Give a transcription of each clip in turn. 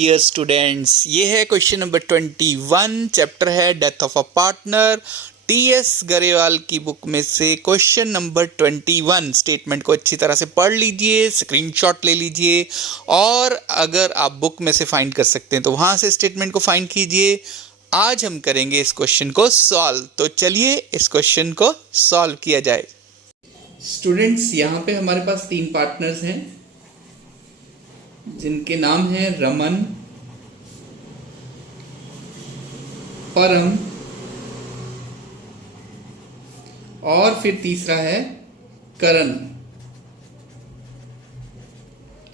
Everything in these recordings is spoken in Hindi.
डियर स्टूडेंट्स, ये है क्वेश्चन नंबर 21। चैप्टर है death of a partner. TS Grewal की बुक में से क्वेश्चन नंबर 21। स्टेटमेंट को अच्छी तरह से पढ़ लीजिए, स्क्रीनशॉट ले लीजिए, और अगर आप बुक में से फाइंड कर सकते हैं तो वहाँ से स्टेटमेंट को फाइंड कीजिए। आज हम करेंगे इस क्वेश्चन को सॉल्व, तो चलिए इस क्वेश्चन को सॉल्व किया जाए। स्टूडेंट्स, यहाँ पे हमारे पास 3 पार्टनर्स हैं जिनके नाम हैं रमन, परम और फिर तीसरा है करण।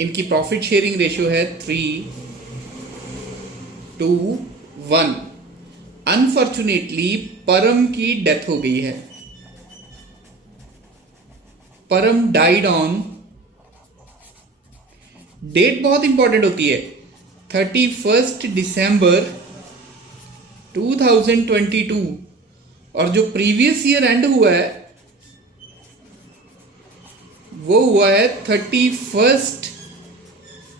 इनकी प्रॉफिट शेयरिंग रेशियो है 3:1। अनफॉर्चुनेटली परम की डेथ हो गई है। परम डाइड ऑन, डेट बहुत इंपॉर्टेंट होती है, 31 दिसंबर 2022, और जो प्रीवियस ईयर एंड हुआ है वो हुआ है 31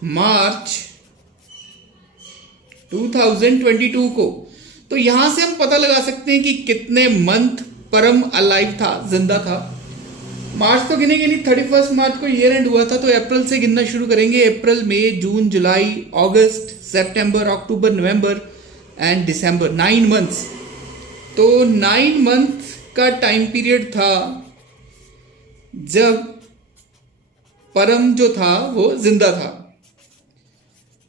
मार्च 2022 को। तो यहां से हम पता लगा सकते हैं कि कितने मंथ परम अलाइव था, जिंदा था। मार्च तो गिनेंगे नहीं, 31 मार्च को ईयर एंड हुआ था, तो अप्रैल से गिनना शुरू करेंगे। अप्रैल, मई, जून, जुलाई, अगस्त, सितंबर, अक्टूबर, नवंबर एंड दिसंबर, 9 मंथ्स। तो 9 मंथ का टाइम पीरियड था जब परम जो था वो जिंदा था।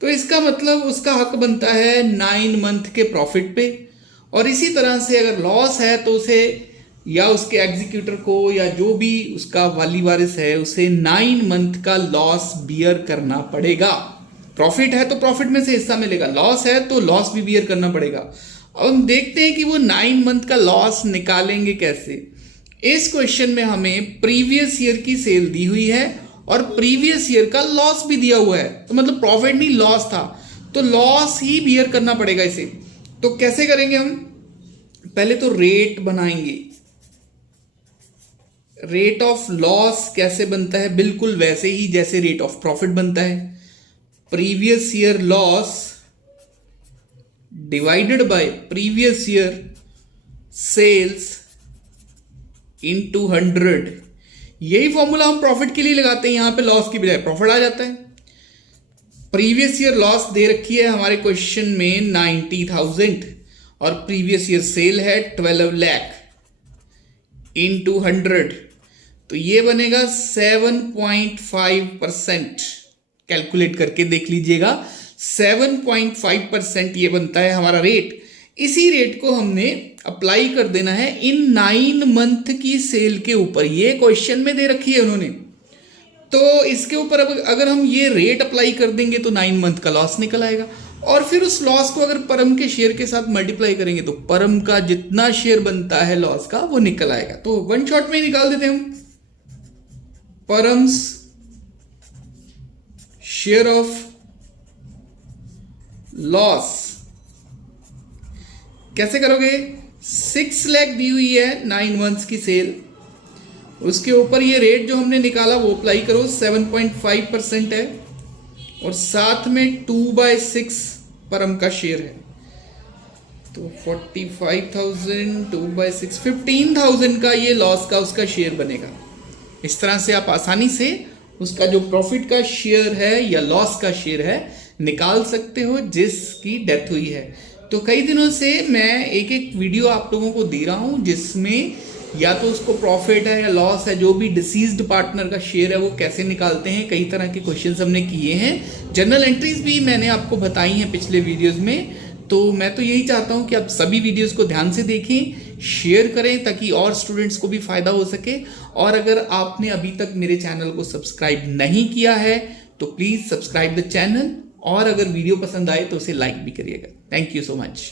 तो इसका मतलब उसका हक बनता है 9 मंथ के प्रॉफिट पे। और इसी तरह से अगर लॉस है तो उसे या उसके एग्जीक्यूटर को या जो भी उसका वाली वारिस है उसे 9 मंथ का लॉस बियर करना पड़ेगा। प्रॉफिट है तो प्रॉफिट में से हिस्सा मिलेगा, लॉस है तो लॉस भी बियर करना पड़ेगा। अब हम देखते हैं कि वो 9 मंथ का लॉस निकालेंगे कैसे। इस क्वेश्चन में हमें प्रीवियस ईयर की सेल दी हुई है और प्रीवियस ईयर का लॉस भी दिया हुआ है, तो मतलब प्रॉफिट नहीं लॉस था, तो लॉस ही बियर करना पड़ेगा इसे। तो कैसे करेंगे हम? पहले तो रेट बनाएंगे। रेट ऑफ लॉस कैसे बनता है? बिल्कुल वैसे ही जैसे रेट ऑफ प्रॉफिट बनता है। Previous year loss divided by previous year sales into 100। यही फॉर्मूला हम प्रॉफिट के लिए लगाते हैं, यहां पे लॉस की बजाय प्रॉफिट आ जाता है। प्रीवियस ईयर लॉस दे रखी है हमारे क्वेश्चन में 90,000 और प्रीवियस ईयर सेल है 12 लाख इनटू 100, तो ये बनेगा 7.5%। कैलकुलेट करके देख लीजिएगा, 7.5% ये बनता है हमारा रेट। इसी रेट को हमने अप्लाई कर देना है इन 9 मंथ की सेल के ऊपर। ये क्वेश्चन में दे रखी है उन्होंने, तो इसके ऊपर अगर हम ये रेट अप्लाई कर देंगे तो 9 मंथ का लॉस निकल आएगा। और फिर उस लॉस को अगर परम के शेयर के साथ मल्टीप्लाई करेंगे तो परम का जितना शेयर बनता है लॉस का वो निकल आएगा। तो वन शॉट में निकाल देते हैं हम। परम्स शेयर ऑफ लॉस कैसे करोगे? 6 लाख दी हुई है 9 मंथ्स की सेल, उसके ऊपर ये रेट जो हमने निकाला वो अप्लाई करो, 7.5% है, और साथ में 2/6 परम का शेयर है, तो 45,000 2/6 15,000 का ये लॉस का उसका शेयर बनेगा। इस तरह से आप आसानी से उसका जो प्रॉफिट का शेयर है या लॉस का शेयर है निकाल सकते हो जिसकी डेथ हुई है। तो कई दिनों से मैं एक वीडियो आप लोगों को दे रहा हूं जिसमें या तो उसको प्रॉफिट है या लॉस है, जो भी डिसीज्ड पार्टनर का शेयर है वो कैसे निकालते हैं, कई तरह के क्वेश्चंस हमने किए हैं। जर्नल एंट्रीज भी मैंने आपको बताई हैं पिछले वीडियोस में। तो मैं तो यही चाहता हूं कि आप सभी वीडियोस को ध्यान से देखें, शेयर करें ताकि और स्टूडेंट्स को भी फायदा हो सके। और अगर आपने अभी तक मेरे चैनल को सब्सक्राइब नहीं किया है तो प्लीज सब्सक्राइब द चैनल, और अगर वीडियो पसंद आए तो उसे लाइक भी करिएगा। Thank you so much.